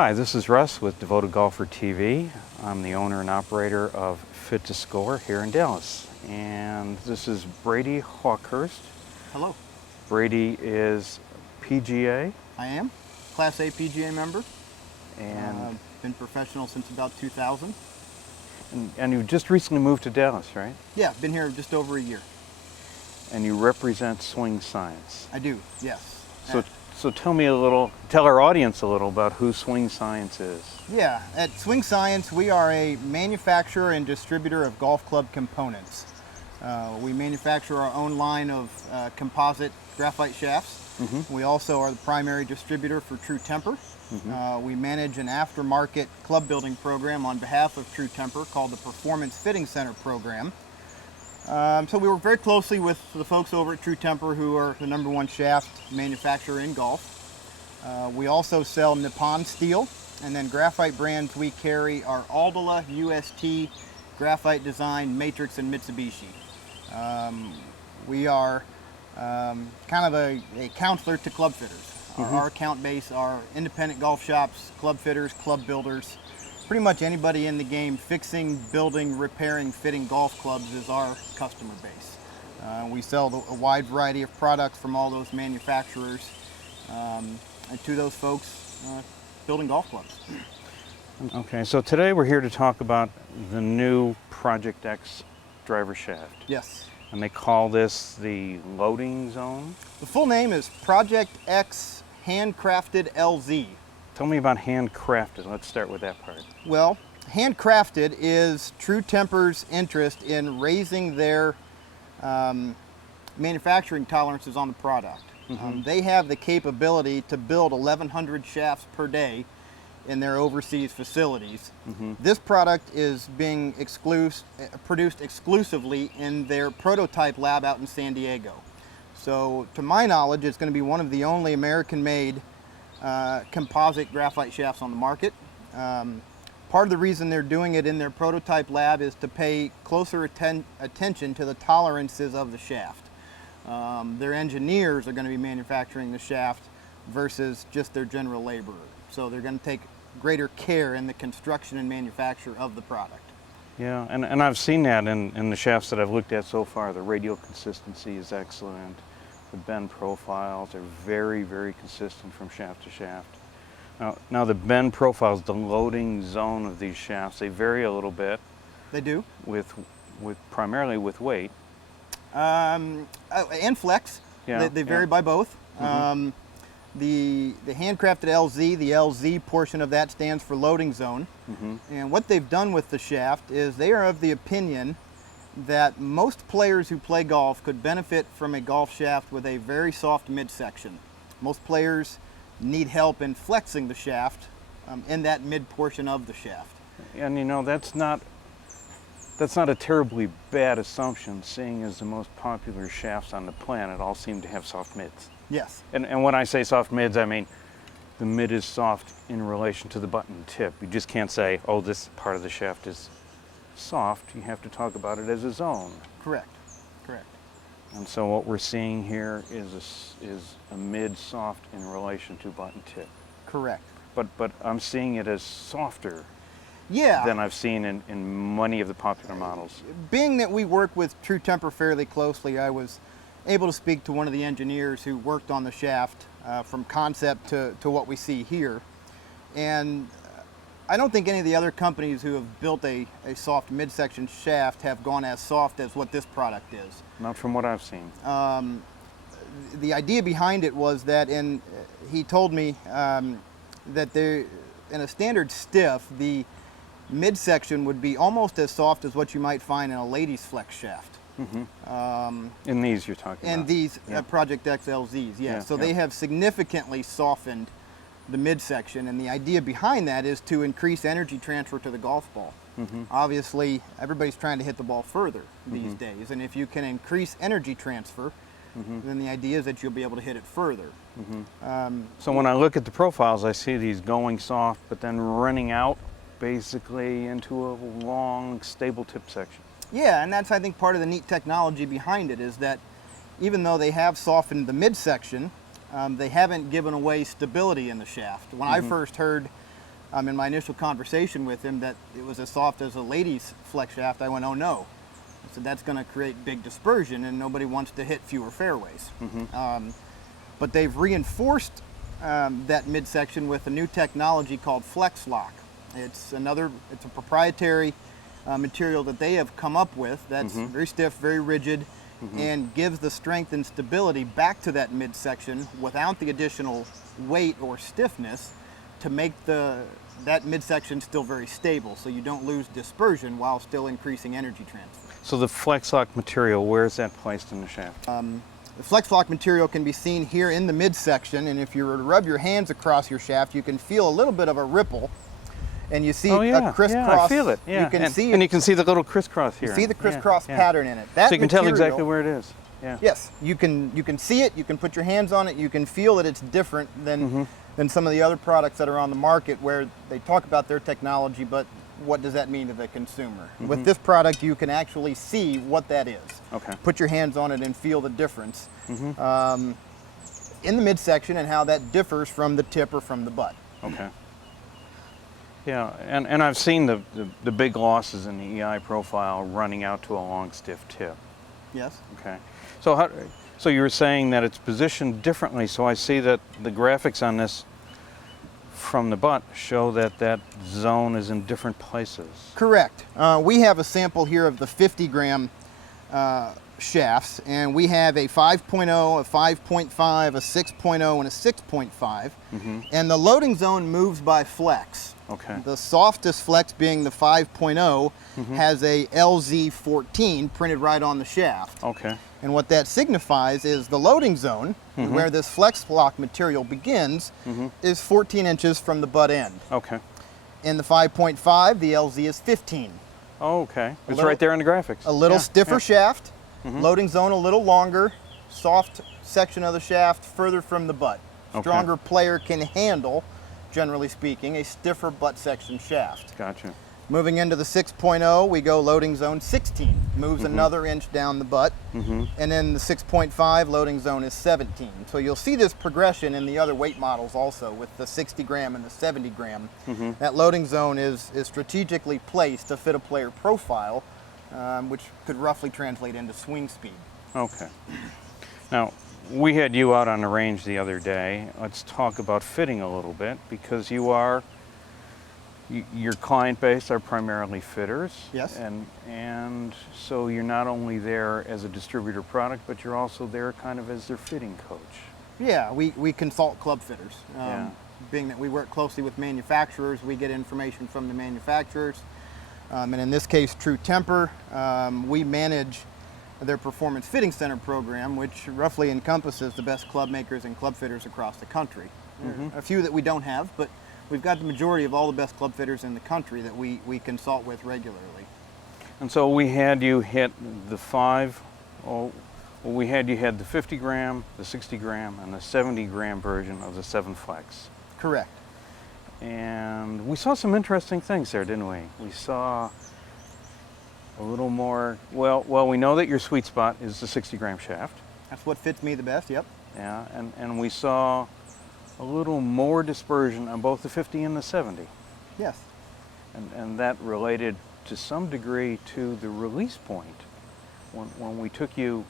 Hi, this is Russ with Devoted Golfer TV. I'm the owner and operator of Fit to Score here in Dallas. And this is Brady Hawkhurst. Hello. Brady is PGA. I am. Class A PGA member. And, Been professional since about 2000. and you just recently moved to Dallas, right? Yeah, been here just over a year. And you represent Swing Science. I do, yes. So tell our audience a little about who Swing Science is. Yeah, at Swing Science, we are a manufacturer and distributor of golf club components. We manufacture our own line of composite graphite shafts. Mm-hmm. We also are the primary distributor for True Temper. We manage an aftermarket club building program on behalf of True Temper called the Performance Fitting Center program. So we work very closely with the folks over at True Temper, who are the #1 shaft manufacturer in golf. We also sell Nippon Steel, and then graphite brands we carry are Aldila, UST, Graphite Design, Matrix, and Mitsubishi. We are kind of a counselor to club fitters. Our account base are independent golf shops, club fitters, club builders. Pretty much anybody in the game fixing, building, repairing, fitting golf clubs is our customer base. We sell a wide variety of products from all those manufacturers and to those folks building golf clubs. Okay, so today we're here to talk about the new Project X driver shaft. Yes. And they call this the loading zone. The full name is Project X Handcrafted LZ. Tell me about handcrafted. Let's start with that part. Well, handcrafted is True Temper's interest in raising their manufacturing tolerances on the product. They have the capability to build 1,100 shafts per day in their overseas facilities. This product is being produced exclusively in their prototype lab out in San Diego. So to my knowledge, it's going to be one of the only American-made composite graphite shafts on the market. Part of the reason they're doing it in their prototype lab is to pay closer attention to the tolerances of the shaft. Their engineers are going to be manufacturing the shaft versus just their general laborer. So they're going to take greater care in the construction and manufacture of the product. Yeah, and I've seen that in the shafts that I've looked at so far. The radial consistency is excellent. The bend profiles are very, very consistent from shaft to shaft. Now the bend profiles, the loading zone of these shafts, they vary a little bit. They do. Primarily with weight. And flex. Yeah, they vary by both. The handcrafted LZ, the LZ portion of that stands for loading zone. And what they've done with the shaft is they are of the opinion that most players who play golf could benefit from a golf shaft with a very soft midsection. Most players need help in flexing the shaft in that mid portion of the shaft. And you know, that's not a terribly bad assumption, seeing as the most popular shafts on the planet all seem to have soft mids. Yes. And when I say soft mids, I mean the mid is soft in relation to the button tip. You just can't say, oh, this part of the shaft is soft. You have to talk about it as a zone. Correct. Correct. And so what we're seeing here is a mid soft in relation to button tip. Correct. But I'm seeing it as softer Yeah. than I've seen in many of the popular models. Being that we work with True Temper fairly closely, I was able to speak to one of the engineers who worked on the shaft from concept to what we see here. And I don't think any of the other companies who have built a soft midsection shaft have gone as soft as what this product is. Not from what I've seen. The idea behind it was that he told me that in a standard stiff, the midsection would be almost as soft as what you might find in a ladies flex shaft. In these you're talking about? And these Project X LZs, yeah. So they have significantly softened the midsection, and the idea behind that is to increase energy transfer to the golf ball. Obviously, everybody's trying to hit the ball further these days, and if you can increase energy transfer, then the idea is that you'll be able to hit it further. So when I look at the profiles, I see these going soft, but then running out basically into a long, stable tip section. Yeah, and that's, I think, part of the neat technology behind it is that even though they have softened the midsection, they haven't given away stability in the shaft. When I first heard in my initial conversation with him that it was as soft as a lady's flex shaft, I went, oh no. I said, that's going to create big dispersion and nobody wants to hit fewer fairways. But they've reinforced that midsection with a new technology called FlexLock. It's a proprietary material that they have come up with that's very stiff, very rigid, and gives the strength and stability back to that midsection without the additional weight or stiffness to make that midsection still very stable, so you don't lose dispersion while still increasing energy transfer. So the FlexLock material, where is that placed in the shaft? The FlexLock material can be seen here in the midsection, and if you were to rub your hands across your shaft, you can feel a little bit of a ripple, and you see a crisscross. Yeah, I feel it. Yeah. You can see and you can see the little crisscross here. You see the crisscross Yeah. pattern in it. That So you can tell material, exactly where it is. Yeah. Yes, you can see it. You can put your hands on it. You can feel that it's different than some of the other products that are on the market, where they talk about their technology, but what does that mean to the consumer? With this product, you can actually see what that is. Okay. Put your hands on it and feel the difference in the midsection and how that differs from the tip or from the butt. Okay. Yeah, and I've seen the big losses in the EI profile running out to a long, stiff tip. Yes. Okay. So you were saying that it's positioned differently. So I see that the graphics on this from the butt show that zone is in different places. Correct. We have a sample here of the 50-gram shafts, and we have a 5.0, a 5.5, a 6.0, and a 6.5. And the loading zone moves by flex. Okay. The softest flex, being the 5.0, has a LZ14 printed right on the shaft. Okay. And what that signifies is the loading zone, where this FlexLock material begins, is 14 inches from the butt end. Okay. In the 5.5, the LZ is 15. Oh, okay. It's little- right there in the graphics. A little Yeah, stiffer yeah. shaft, loading zone a little longer, soft section of the shaft further from the butt. Okay. Stronger player can handle, generally speaking, a stiffer butt section shaft. Gotcha. Moving into the 6.0, we go loading zone 16, moves another inch down the butt, and then the 6.5 loading zone is 17. So you'll see this progression in the other weight models also, with the 60 gram and the 70 gram. That loading zone is strategically placed to fit a player profile, which could roughly translate into swing speed. Okay. Now, we had you out on the range the other day. Let's talk about fitting a little bit, because your client base are primarily fitters. Yes. And so you're not only there as a distributor product, but you're also there kind of as their fitting coach. Yeah, we consult club fitters. Yeah. Being that we work closely with manufacturers, we get information from the manufacturers. And in this case, True Temper, we manage their Performance Fitting Center program, which roughly encompasses the best club makers and club fitters across the country. There are a few that we don't have, but we've got the majority of all the best club fitters in the country that we consult with regularly. And so we had you hit the we had you had the 50 gram, the 60 gram, and the 70 gram version of the 7 Flex. Correct. And we saw some interesting things there, didn't we? We saw a little more, well, we know that your sweet spot is the 60 gram shaft. That's what fits me the best, yep. Yeah, and we saw a little more dispersion on both the 50 and the 70. Yes. And that related to some degree to the release point. When we took you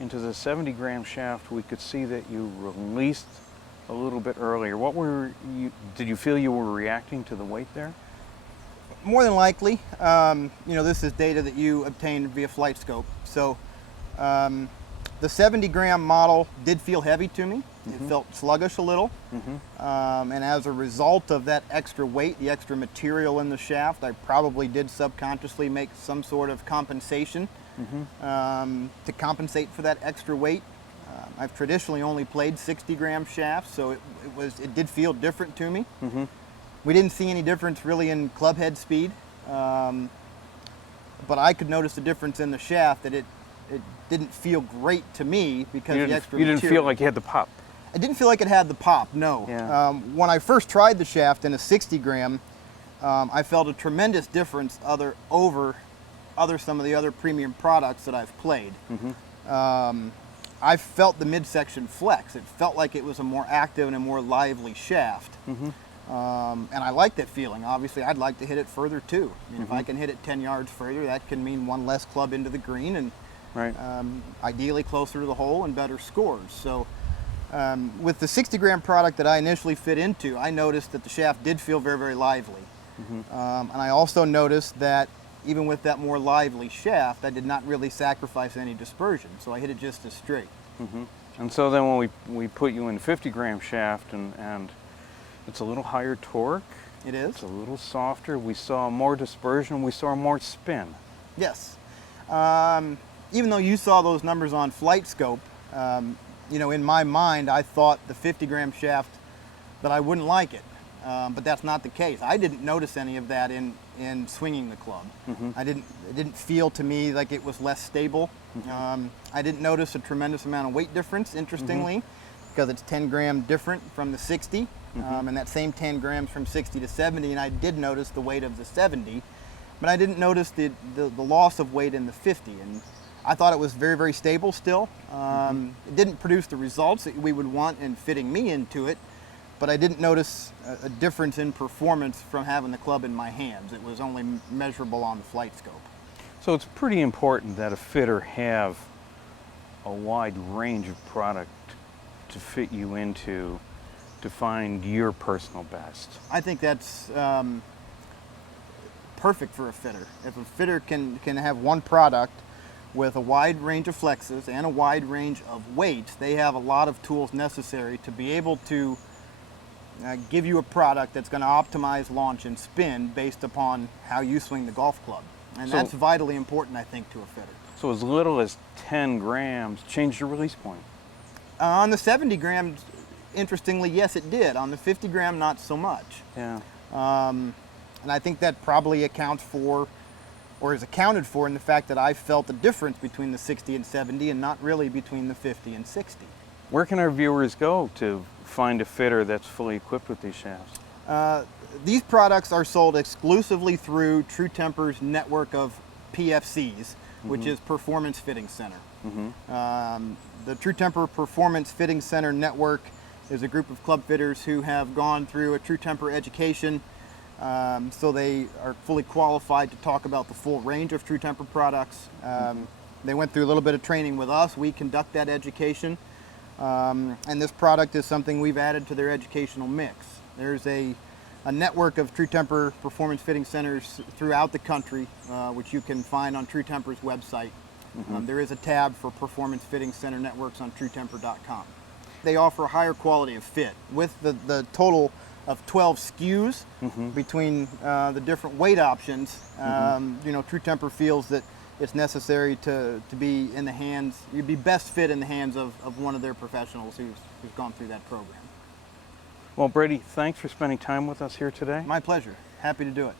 into the 70 gram shaft, we could see that you released a little bit earlier. Did you feel you were reacting to the weight there? More than likely. This is data that you obtained via Flight Scope. So the 70 gram model did feel heavy to me. It felt sluggish a little. And as a result of that extra weight, the extra material in the shaft, I probably did subconsciously make some sort of compensation to compensate for that extra weight. I've traditionally only played 60 gram shafts, so it did feel different to me. We didn't see any difference really in club head speed, but I could notice the difference in the shaft, that it didn't feel great to me because of the extra You material. didn't feel like you had the pop. I didn't feel like it had the pop, no. Yeah. When I first tried the shaft in a 60 gram, I felt a tremendous difference over some of the other premium products that I've played. I felt the midsection flex. It felt like it was a more active and a more lively shaft. And I like that feeling. Obviously, I'd like to hit it further too. I mean, if I can hit it 10 yards further, that can mean one less club into the green and Right. ideally closer to the hole and better scores. So with the 60 gram product that I initially fit into, I noticed that the shaft did feel very, very lively. And I also noticed that even with that more lively shaft, I did not really sacrifice any dispersion. So I hit it just as straight. And so then when we put you in 50 gram shaft and it's a little higher torque, It is? it's a little softer, we saw more dispersion, we saw more spin. Yes. Even though you saw those numbers on Flight Scope, you know, in my mind, I thought the 50 gram shaft that I wouldn't like it. But that's not the case. I didn't notice any of that in swinging the club. It didn't feel to me like it was less stable. I didn't notice a tremendous amount of weight difference, interestingly, because it's 10 gram different from the 60, and that same 10 grams from 60 to 70, and I did notice the weight of the 70, but I didn't notice the loss of weight in the 50. And I thought it was very, very stable still. It didn't produce the results that we would want in fitting me into it, but I didn't notice a difference in performance from having the club in my hands. It was only measurable on the Flight Scope. So it's pretty important that a fitter have a wide range of product to fit you into to find your personal best. I think that's perfect for a fitter. If a fitter can have one product with a wide range of flexes and a wide range of weights, they have a lot of tools necessary to be able to give you a product that's going to optimize launch and spin based upon how you swing the golf club. And So- that's vitally important, I think, to a fitter. So as little as 10 grams changed your release point. On the 70 grams, interestingly, yes, it did. On the 50 gram, not so much. Yeah. And I think that probably accounts for, or is accounted for, in the fact that I felt the difference between the 60 and 70 and not really between the 50 and 60. Where can our viewers go to find a fitter that's fully equipped with these shafts? These products are sold exclusively through True Temper's network of PFCs, which is Performance Fitting Center. The True Temper Performance Fitting Center network is a group of club fitters who have gone through a True Temper education, so they are fully qualified to talk about the full range of True Temper products. They went through a little bit of training with us. We conduct that education, and this product is something we've added to their educational mix. There's a network of True Temper Performance Fitting Centers throughout the country, which you can find on True Temper's website. There is a tab for Performance Fitting Center networks on TrueTemper.com. They offer a higher quality of fit. With the total of 12 SKUs between the different weight options, you know, True Temper feels that it's necessary to be in the hands, you'd be best fit in the hands of one of their professionals who's gone through that program. Well, Brady, thanks for spending time with us here today. My pleasure. Happy to do it.